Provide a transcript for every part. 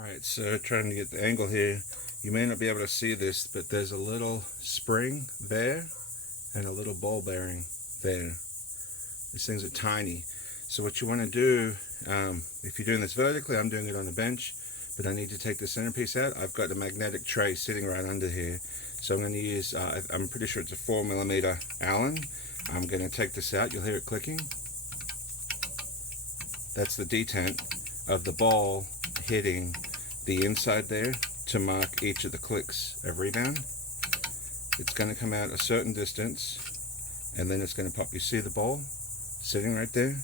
Alright, so trying to get the angle here. You may not be able to see this, but there's a little spring there and a little ball bearing there. These things are tiny. So what you want to do, if you're doing this vertically, I'm doing it on a bench, but I need to take the centerpiece out. I've got a magnetic tray sitting right under here. So I'm going to use, I'm pretty sure it's a 4mm Allen. I'm going to take this out. You'll hear it clicking. That's the detent of the ball hitting the inside there to mark each of the clicks of Rebound. It's going to come out a certain distance and then it's going to pop. You see the ball sitting right there?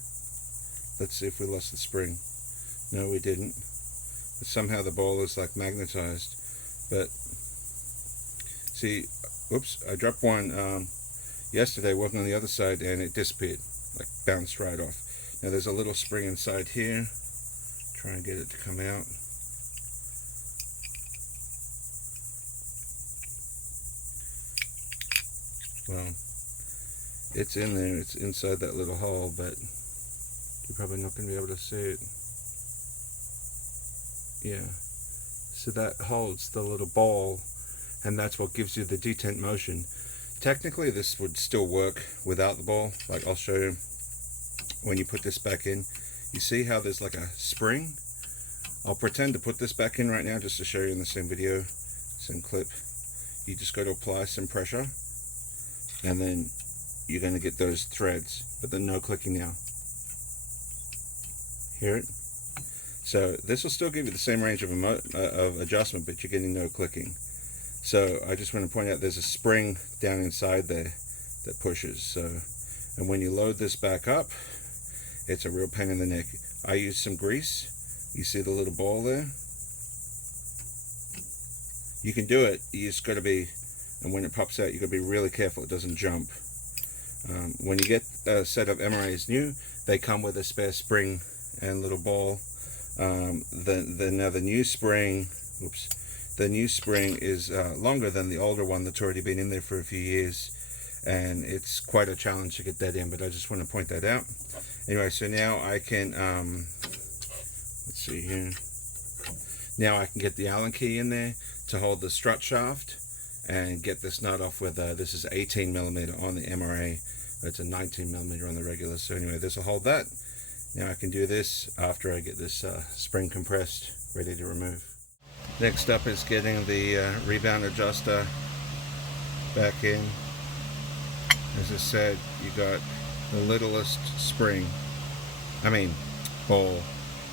Let's see if we lost the spring. No, we didn't. But somehow the ball is like magnetized. But see, oops, I dropped one yesterday working on the other side and it disappeared, like bounced right off. Now there's a little spring inside here. Try and get it to come out. Well, it's in there, it's inside that little hole, but you're probably not going to be able to see it. Yeah, so that holds the little ball, and that's what gives you the detent motion. Technically this would still work without the ball. Like, I'll show you when you put this back in. You see how there's like a spring? I'll pretend to put this back in right now just to show you in the same video, same clip. You just got to apply some pressure and then you're going to get those threads, but then no clicking now. Hear it? So this will still give you the same range of adjustment, but you're getting no clicking. So I just want to point out there's a spring down inside there that pushes. So, and when you load this back up, it's a real pain in the neck. I use some grease. You see the little ball there? You can do it. You just got to be, and when it pops out, you got to be really careful it doesn't jump. When you get a set of MRAs new, they come with a spare spring and little ball. Now the new spring, oops, the new spring is longer than the older one that's already been in there for a few years, and it's quite a challenge to get that in, but I just want to point that out. Anyway, so now I can, let's see here, now I can get the Allen key in there to hold the strut shaft and get this nut off with, this is 18mm on the MRA, it's a 19mm on the regular. So anyway, this will hold that. Now I can do this after I get this spring compressed, ready to remove. Next up is getting the Rebound adjuster back in. As I said, you got the littlest spring, ball.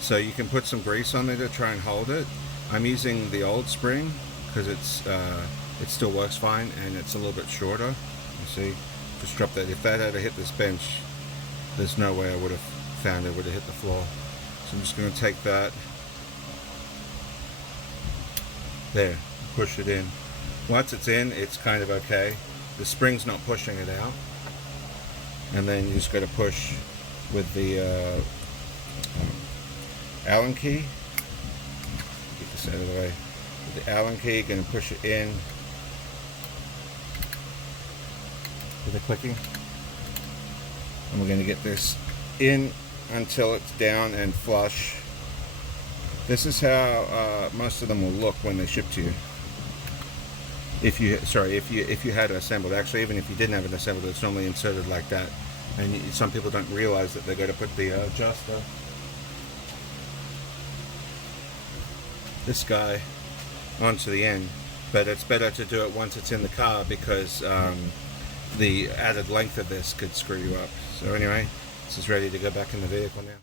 So you can put some grease on there to try and hold it. I'm using the old spring because it still works fine and it's a little bit shorter. You see, just drop that. If that had hit this bench, there's no way I would have found it would have hit the floor. So I'm just going to take that there, push it in. Once it's in, it's kind of okay. The spring's not pushing it out, and then you just got to push with the Allen key. Get this out of the way. With the Allen key, you're going to push it in with the clicking, and we're going to get this in until it's down and flush. This is how most of them will look when they ship to you. If you had it assembled. Actually, even if you didn't have it assembled, it's normally inserted like that. And some people don't realize that they're going to put the adjuster, this guy, onto the end. But it's better to do it once it's in the car because the added length of this could screw you up. So anyway, this is ready to go back in the vehicle now.